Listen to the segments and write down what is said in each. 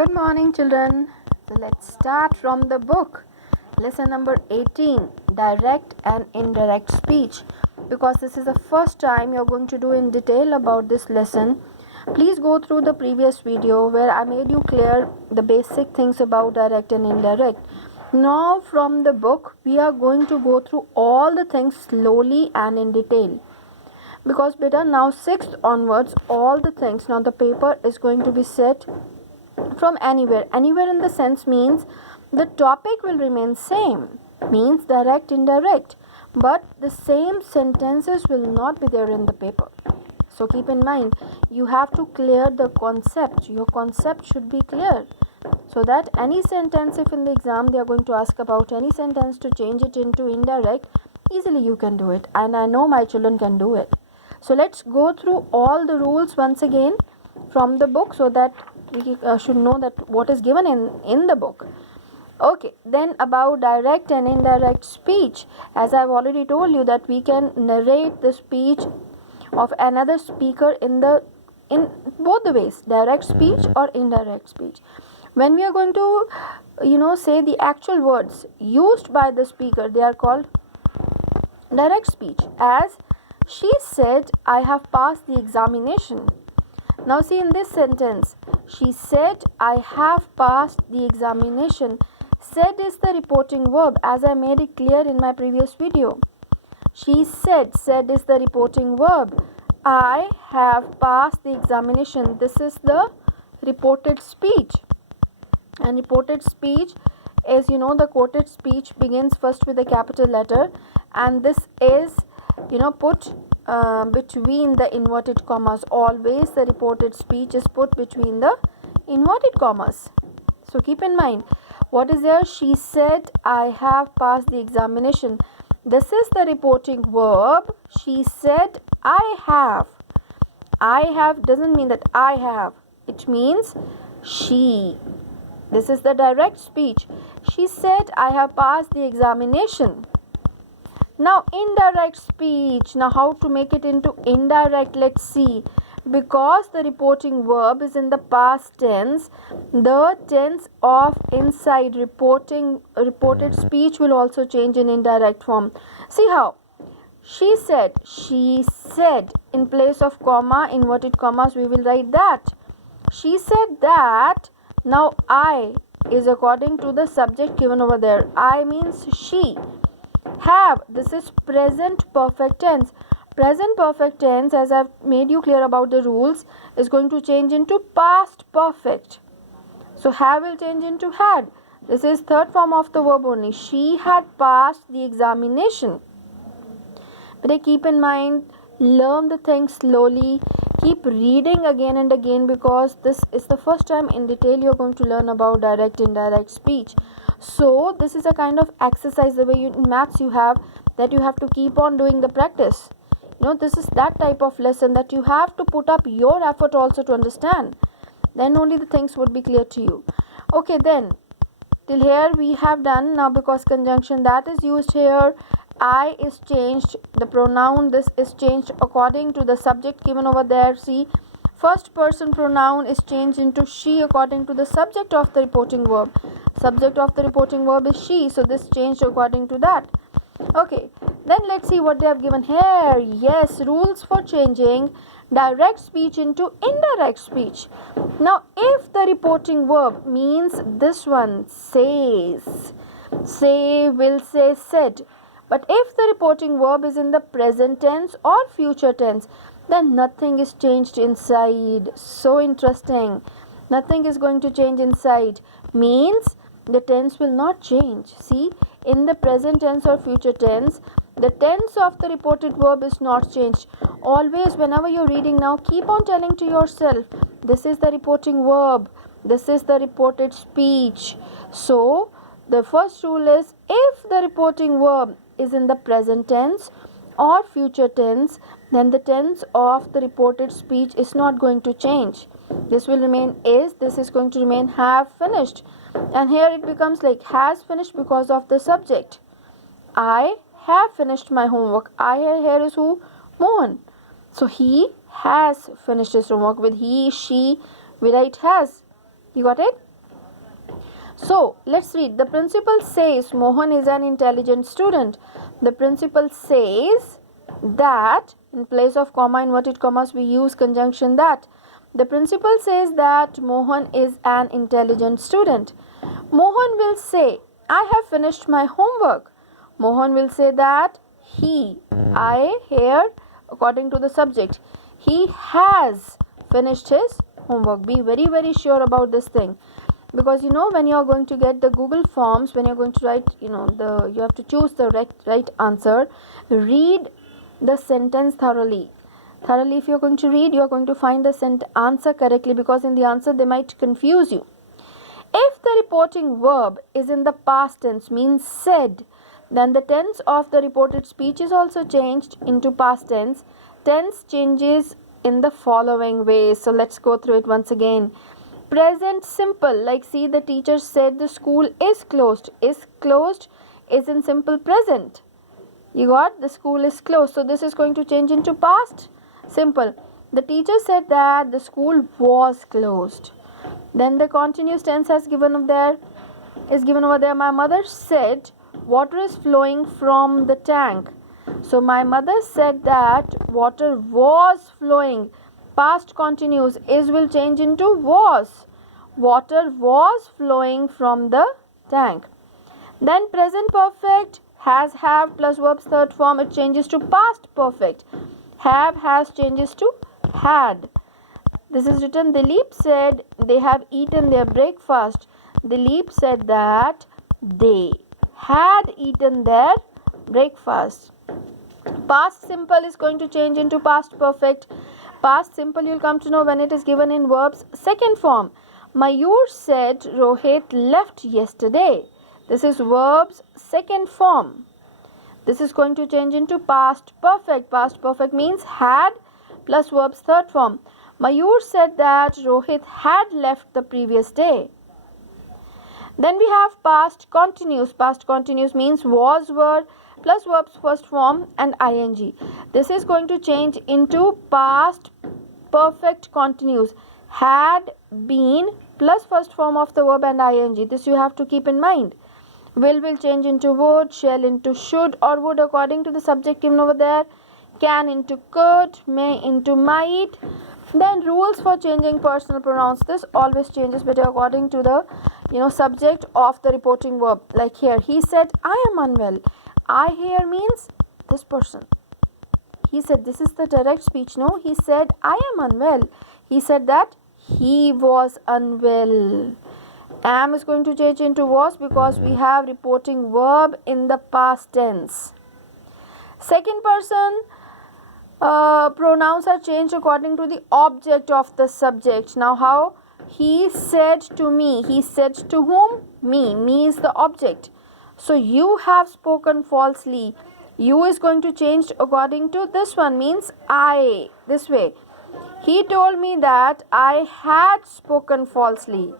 Good morning, children. So let's start from the book. Lesson number 18, Direct and Indirect Speech. Because this is the first time you're going to do in detail about this lesson, please go through the previous video where I made you clear the basic things about direct and indirect. Now from the book, we are going to go through all the things slowly and in detail. Because beta, now 6th onwards, all the things, now the paper is going to be set from anywhere in the sense means the topic will remain same, means direct, indirect, but the same sentences will not be there in the paper. So keep in mind, you have to clear the concept. Your concept should be clear, so that any sentence, if in the exam they are going to ask about any sentence to change it into indirect, easily you can do it, and I know my children can do it. So let's go through all the rules once again from the book, so that we should know that what is given in the book. Okay, then about direct and indirect speech, as I've already told you that we can narrate the speech of another speaker in both the ways, direct speech or indirect speech. When we are going to say the actual words used by the speaker, they are called direct speech. As she said, I have passed the examination. Now see, in this sentence, she said, I have passed the examination. Said is the reporting verb, as I made it clear in my previous video. She said is the reporting verb. I have passed the examination. This is the reported speech. And reported speech is, the quoted speech begins first with a capital letter, and this is, put between the inverted commas. Always the reported speech is put between the inverted commas. So keep in mind, what is there? She said, I have passed the examination. This is the reporting verb. She said, I have. I have doesn't mean that I have. It means she. This is the direct speech. She said, I have passed the examination. Now indirect speech. Now how to make it into indirect? Let's see. Because the reporting verb is in the past tense, the tense of inside reported speech will also change in indirect form. See how? She said. In place of comma, inverted commas, we will write that. She said that. Now I is according to the subject given over there. I means she. Have, this is present perfect tense. Present perfect tense, as I've made you clear about the rules, is going to change into past perfect. So have will change into had. This is third form of the verb only. She had passed the examination. But keep in mind, learn the things slowly. Keep reading again and again, because this is the first time in detail you're going to learn about direct, indirect speech. So this is a kind of exercise, the way in maths you have, that you have to keep on doing the practice. This is that type of lesson that you have to put up your effort also to understand. Then only the things would be clear to you. Okay, then till here we have done. Now because conjunction that is used here, I is changed, the pronoun this is changed according to the subject given over there. See, first person pronoun is changed into she according to the subject of the reporting verb. Subject of the reporting verb is she, so this changed according to that. Okay, then let's see what they have given here. Yes, rules for changing direct speech into indirect speech. Now if the reporting verb means this one, says, say, will say, said, but if the reporting verb is in the present tense or future tense, then nothing is changed inside. So interesting. Nothing is going to change inside. Means the tense will not change. See, in the present tense or future tense, the tense of the reported verb is not changed. Always, whenever you're reading now, keep on telling to yourself, this is the reporting verb. This is the reported speech. So, the first rule is, if the reporting verb is in the present tense or future tense, then the tense of the reported speech is not going to change. This will remain is, this is going to remain have finished. And here it becomes like has finished because of the subject. I have finished my homework. I here is who? Mohan. So he has finished his homework. With he, she, we write has. You got it? So let's read. The principal says Mohan is an intelligent student. The principal says that, in place of comma, inverted commas, we use conjunction that. The principal says that Mohan is an intelligent student. Mohan will say, I have finished my homework. Mohan will say that I here according to the subject, he has finished his homework. Be very, very sure about this thing, because when you are going to get the Google forms, when you are going to write, you have to choose the right answer. Read the sentence thoroughly. If you are going to read, you are going to find the answer correctly, because in the answer they might confuse you. If the reporting verb is in the past tense, means said, then the tense of the reported speech is also changed into past tense. Tense changes in the following ways. So let's go through it once again. Present simple, like see, the teacher said the school is closed. Is closed is in simple present. You got, the school is closed. So this is going to change into past simple. The teacher said that the school was closed. Then the continuous tense is given over there. My mother said water is flowing from the tank. So my mother said that water was flowing. Past continuous, is will change into was. Water was flowing from the tank. Then present perfect, has, have plus verb's third form, it changes to past perfect. Have, has changes to had. This is written, Dilip said they have eaten their breakfast. Dilip said that they had eaten their breakfast. Past simple is going to change into past perfect. Past simple you'll come to know when it is given in verb's second form. Mayur said Rohit left yesterday. This is verb's second form. This is going to change into past perfect. Past perfect means had plus verb's third form. Mayur said that Rohit had left the previous day. Then we have past continuous. Past continuous means was, were plus verb's first form and ing. This is going to change into past perfect continuous. Had, been plus first form of the verb and ing. This you have to keep in mind. Will change into would, shall into should or would according to the subject given over there. Can into could, may into might. Then rules for changing personal pronouns. This always changes, but according to the subject of the reporting verb. Like here, he said, I am unwell. I here means this person. He said, this is the direct speech. No, he said, I am unwell. He said that he was unwell. Am is going to change into was because we have reporting verb in the past tense. Second person. Pronouns are changed according to the object of the subject. Now how? He said to me. He said to whom? Me. Me is the object. So you have spoken falsely. You is going to change according to this one, means I. This way. He told me that I had spoken falsely.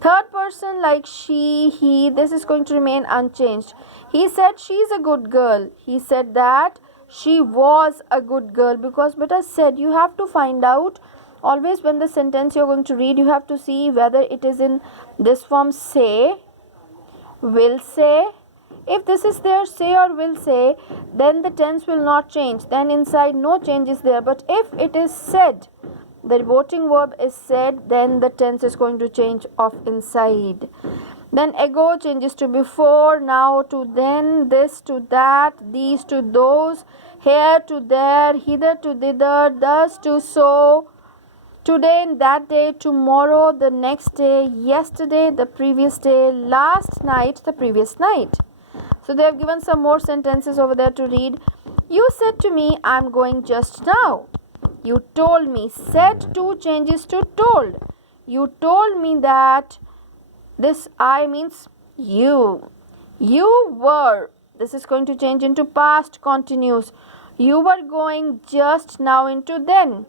Third person like she, he, this is going to remain unchanged. He said she's a good girl. He said that she was a good girl, because beta said you have to find out always when the sentence you're going to read, you have to see whether it is in this form say, will say. If this is there say or will say, then the tense will not change. Then inside no change is there. But if it is said, the reporting verb is said, then the tense is going to change off inside. Then ago changes to before, now to then, this to that, these to those, here to there, hither to thither, thus to so, today, that day, tomorrow, the next day, yesterday, the previous day, last night, the previous night. So they have given some more sentences over there to read. You said to me, I'm going just now. You told me. Said to changes to told. You told me that. This I means you. You were. This is going to change into past continuous. You were going just now into then.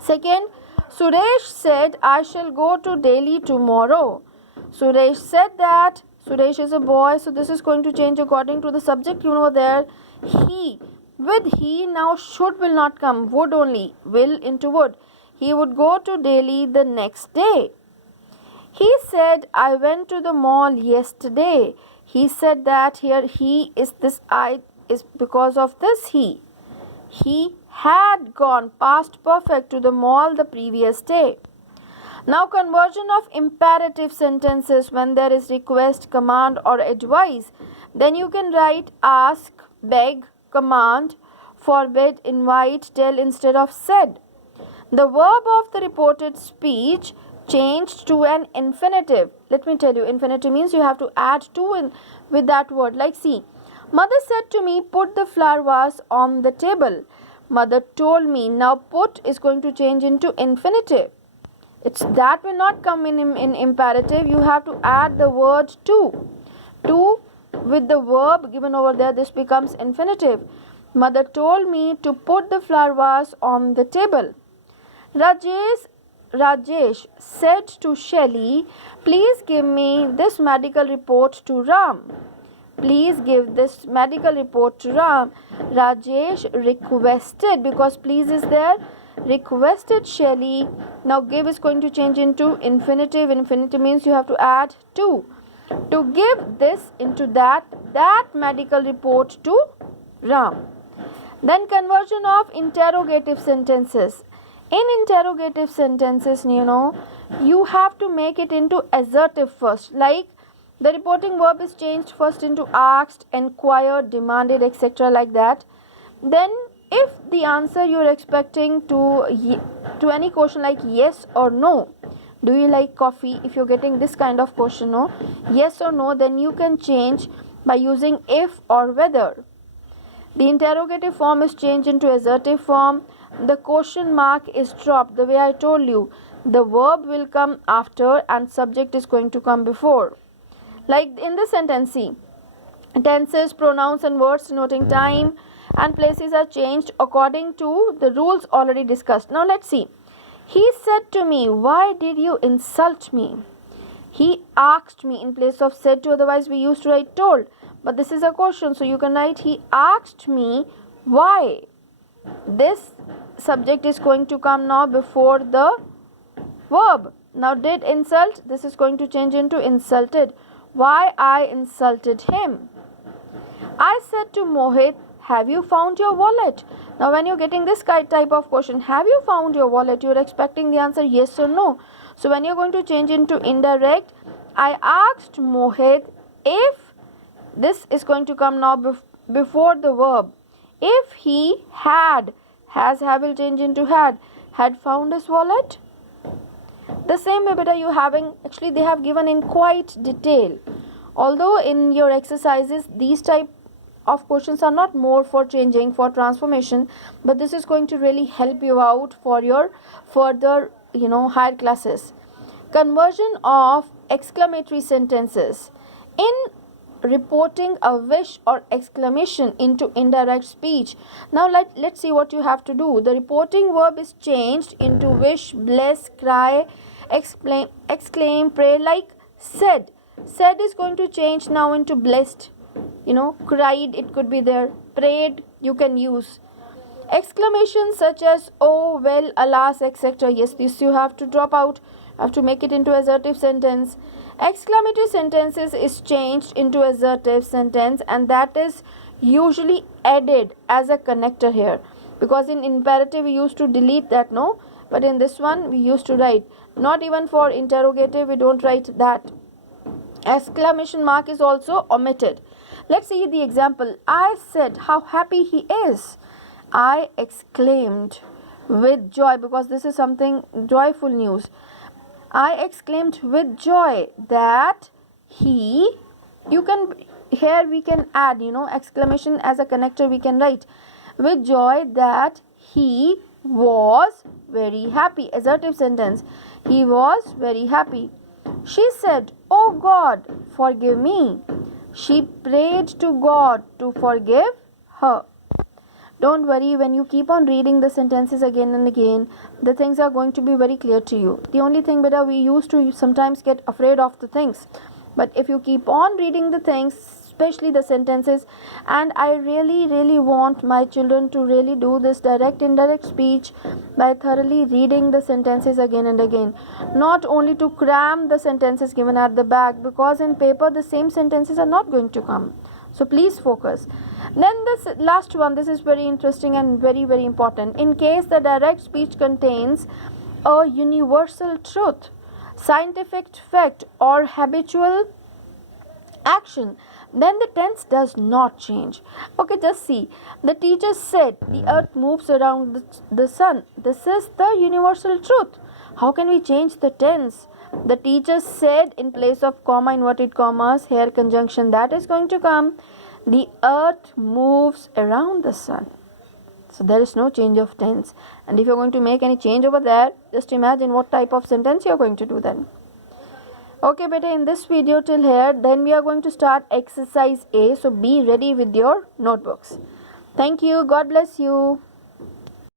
Second, Suresh said, I shall go to Delhi tomorrow. Suresh said that. Suresh is a boy, so this is going to change according to the subject. There, he. With he, now should will not come. Would only. Will into would. He would go to Delhi the next day. He said, I went to the mall yesterday. He said that here he is this I is because of this he. He had gone past perfect to the mall the previous day. Now conversion of imperative sentences when there is request, command or advice. Then you can write ask, beg, command, forbid, invite, tell instead of said. The verb of the reported speech changed to an infinitive. Let me tell you, infinitive means you have to add to in with that word. Like see, mother said to me, put the flower vase on the table. Mother told me. Now put is going to change into infinitive. It's that will not come in imperative. You have to add the word to. To with the verb given over there, this becomes infinitive. Mother told me to put the flower vase on the table. Rajesh said to Shelly, please give me this medical report to Ram. Please give this medical report to Ram. Rajesh requested, because please is there, requested Shelly. Now give is going to change into infinitive. Infinitive means you have to add to. To give this into that medical report to Ram. Then conversion of interrogative sentences. In interrogative sentences, you have to make it into assertive first. Like the reporting verb is changed first into asked, inquired, demanded, etc. like that. Then if the answer you are expecting to any question like yes or no, do you like coffee? If you're getting this kind of question, no, yes or no, then you can change by using if or whether. The interrogative form is changed into assertive form. The question mark is dropped. The way I told you, the verb will come after and subject is going to come before. Like in the sentence, see, tenses, pronouns and words denoting time and places are changed according to the rules already discussed. Now let's see. He said to me, why did you insult me? He asked me in place of said to, otherwise we used to write told. But this is a question, so you can write he asked me why. This subject is going to come now before the verb. Now did insult, this is going to change into insulted. Why I insulted him. I said to Mohit, have you found your wallet? Now when you're getting this type of question, have you found your wallet, you're expecting the answer yes or no. So when you're going to change into indirect, I asked Mohit if, this is going to come now before the verb. If he had, have will change into had found his wallet. The same way beta you having, actually they have given in quite detail. Although in your exercises these type of questions are not more for changing, for transformation, but this is going to really help you out for your further higher classes. Conversion of exclamatory sentences. In reporting a wish or exclamation into indirect speech. Now let's see what you have to do. The reporting verb is changed into wish, bless, cry, exclaim, pray, like said. Said is going to change now into blessed. Cried, it could be there. Prayed, you can use. Exclamations such as oh, well, alas, etc. Yes, this you have to drop out. Have to make it into assertive sentence. Exclamatory sentences is changed into assertive sentence, and that is usually added as a connector here, because in imperative we used to delete that, no, but in this one we used to write. Not even for interrogative we don't write that. Exclamation mark is also omitted. Let's see the example. I said how happy he is. I exclaimed with joy, because this is something joyful news. I exclaimed with joy that he, you can, here we can add, exclamation as a connector we can write. With joy that he was very happy. Assertive sentence. He was very happy. She said, oh God, forgive me. She prayed to God to forgive her. Don't worry, when you keep on reading the sentences again and again, the things are going to be very clear to you. The only thing we used to sometimes get afraid of the things. But if you keep on reading the things, especially the sentences. And I really want my children to really do this direct indirect speech by thoroughly reading the sentences again and again, not only to cram the sentences given at the back, because in paper the same sentences are not going to come. So please focus. Then this last one, this is very interesting and very important. In case the direct speech contains a universal truth, scientific fact, or habitual action, then the tense does not change. Okay, just see. The teacher said the earth moves around the sun. This is the universal truth. How can we change the tense? The teacher said, in place of comma, inverted commas, here conjunction that is going to come. The earth moves around the sun. So there is no change of tense. And if you're going to make any change over there, just imagine what type of sentence you're going to do then. Okay, beta, in this video till here, then we are going to start exercise A. So be ready with your notebooks. Thank you. God bless you.